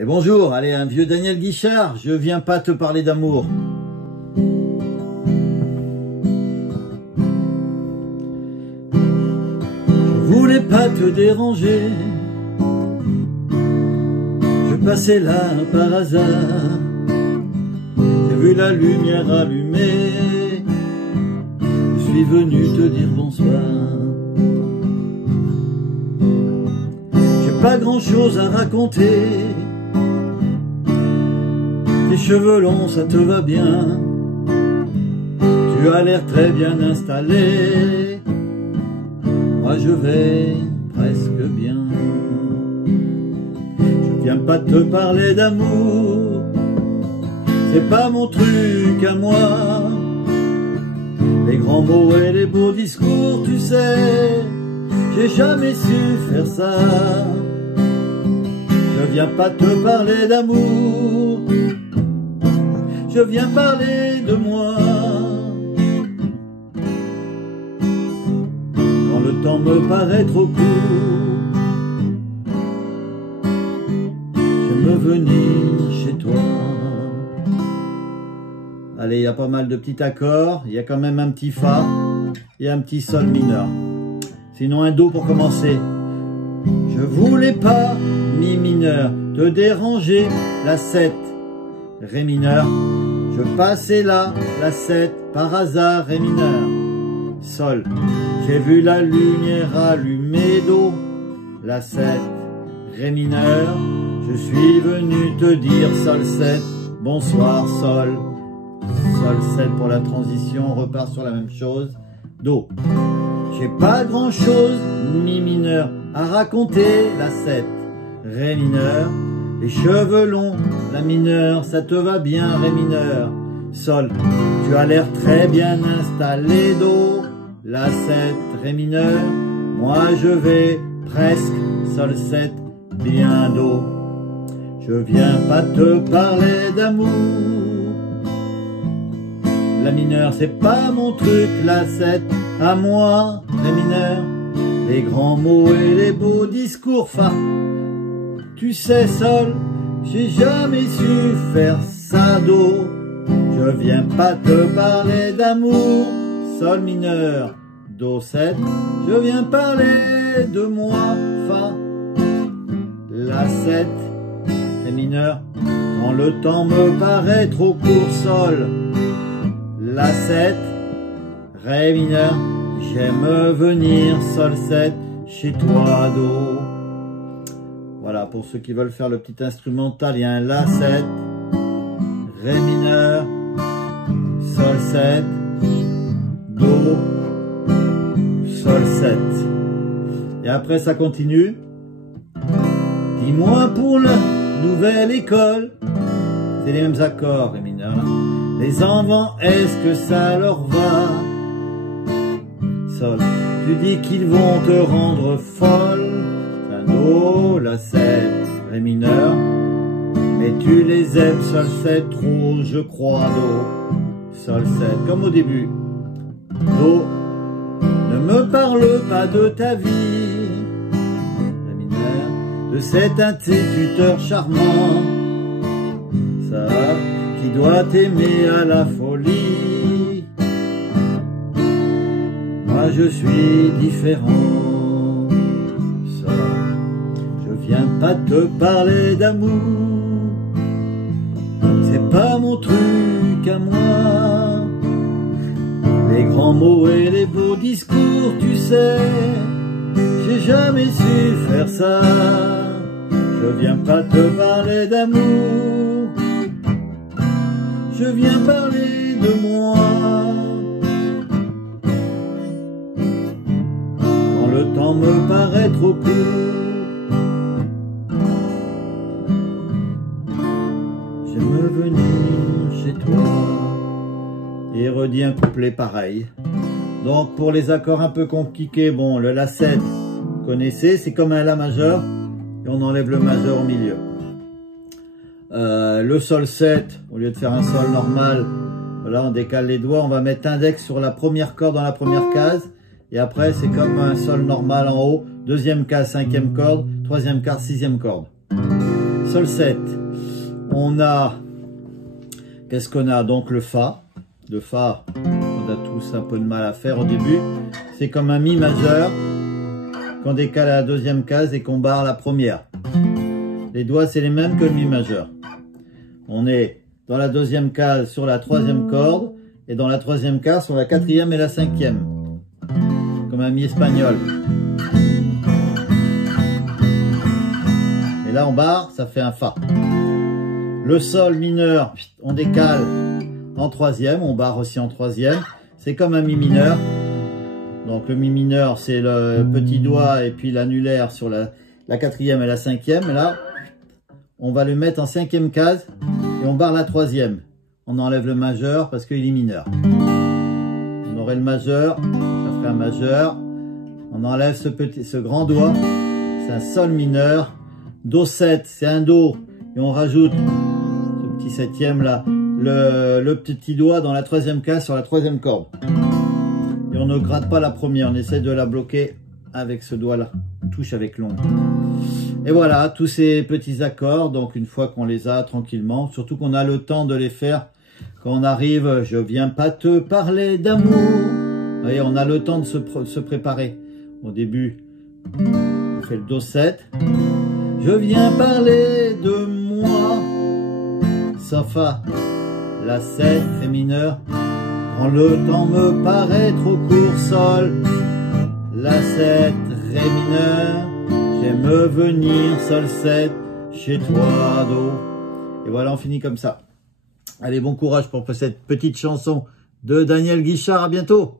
Et bonjour, allez, un vieux Daniel Guichard, je viens pas te parler d'amour. Je voulais pas te déranger, je passais là par hasard, j'ai vu la lumière allumée, je suis venu te dire bonsoir. J'ai pas grand chose à raconter, tes cheveux longs, ça te va bien. Tu as l'air très bien installé. Moi je vais presque bien. Je viens pas te parler d'amour, c'est pas mon truc à moi. Les grands mots et les beaux discours, tu sais, j'ai jamais su faire ça. Je viens pas te parler d'amour, je viens parler de moi. Quand le temps me paraît trop court, j'aime venir chez toi. Allez, il y a pas mal de petits accords, il y a quand même un petit Fa et un petit Sol mineur. Sinon un Do pour commencer. Je voulais pas, Mi mineur, te déranger, la 7, Ré mineur. Je passais là, la 7, par hasard, Ré mineur. Sol, j'ai vu la lumière allumée, Do, la 7, Ré mineur. Je suis venu te dire, Sol 7, bonsoir, Sol. Sol 7 pour la transition, on repart sur la même chose. Do, j'ai pas grand chose, Mi mineur, à raconter, la 7, Ré mineur. Les cheveux longs, la mineure, ça te va bien, Ré mineur. Sol, tu as l'air très bien installé, Do, la 7, Ré mineur. Moi je vais presque, Sol 7, bien, Do. Je viens pas te parler d'amour, la mineure c'est pas mon truc, la 7, à moi, Ré mineur. Les grands mots et les beaux discours, Fa. Tu sais, Sol, j'ai jamais su faire ça, Do. Je viens pas te parler d'amour, Sol mineur, Do 7. Je viens parler de moi, Fa, la 7, Ré mineur. Quand le temps me paraît trop court, Sol, la 7, Ré mineur. J'aime venir, Sol 7, chez toi, Do. Voilà, pour ceux qui veulent faire le petit instrumental, il y a un La 7, Ré mineur, Sol 7, Do, Sol 7. Et après ça continue. Dis-moi pour la nouvelle école, c'est les mêmes accords, Ré mineur, là. Les enfants, est-ce que ça leur va? Sol, tu dis qu'ils vont te rendre folle. Do, la 7, Ré mineur, mais tu les aimes, Sol 7, trop, je crois, Do, Sol 7, comme au début. Do, ne me parle pas de ta vie, Ré mineur, de cet instituteur charmant, ça, qui doit t'aimer à la folie. Moi je suis différent. Je viens pas te parler d'amour, c'est pas mon truc à moi. Les grands mots et les beaux discours, tu sais, j'ai jamais su faire ça. Je viens pas te parler d'amour, je viens parler de moi. Quand le temps me paraît trop court, j'aime venir chez toi. Et redis un couplet pareil. Donc pour les accords un peu compliqués, bon, le La 7, vous connaissez, c'est comme un La majeur, et on enlève le majeur au milieu. Le Sol 7, au lieu de faire un Sol normal, voilà, on décale les doigts, on va mettre index sur la première corde dans la première case, et après c'est comme un Sol normal en haut, deuxième case, cinquième corde, troisième case, sixième corde. sol 7. On a, qu'est-ce qu'on a? Donc le Fa. Le Fa, on a tous un peu de mal à faire au début. C'est comme un Mi majeur qu'on décale à la deuxième case et qu'on barre la première. Les doigts, c'est les mêmes que le Mi majeur. On est dans la deuxième case sur la troisième corde et dans la troisième case sur la quatrième et la cinquième. Comme un Mi espagnol. Et là, on barre, ça fait un Fa. Le Sol mineur, on décale en troisième, on barre aussi en troisième. C'est comme un Mi mineur. Donc le Mi mineur, c'est le petit doigt et puis l'annulaire sur la quatrième et la cinquième. Et là, on va le mettre en cinquième case et on barre la troisième. On enlève le majeur parce qu'il est mineur. On aurait le majeur, ça ferait un majeur. On enlève ce grand doigt, c'est un Sol mineur. Do 7, c'est un Do. Et on rajoute ce petit septième là, le petit doigt dans la troisième case sur la troisième corde. Et on ne gratte pas la première, on essaie de la bloquer avec ce doigt là, touche avec l'ongle. Et voilà, tous ces petits accords, donc une fois qu'on les a tranquillement, surtout qu'on a le temps de les faire, quand on arrive, je viens pas te parler d'amour. Vous voyez, on a le temps de se préparer. Au début, on fait le Do 7. Je viens parler de moi. Sol Fa, la 7, Ré mineur. Quand le temps me paraît trop court, Sol, la 7, Ré mineur. J'aime venir, Sol 7, chez toi, Do. Et voilà, on finit comme ça. Allez, bon courage pour cette petite chanson de Daniel Guichard. À bientôt.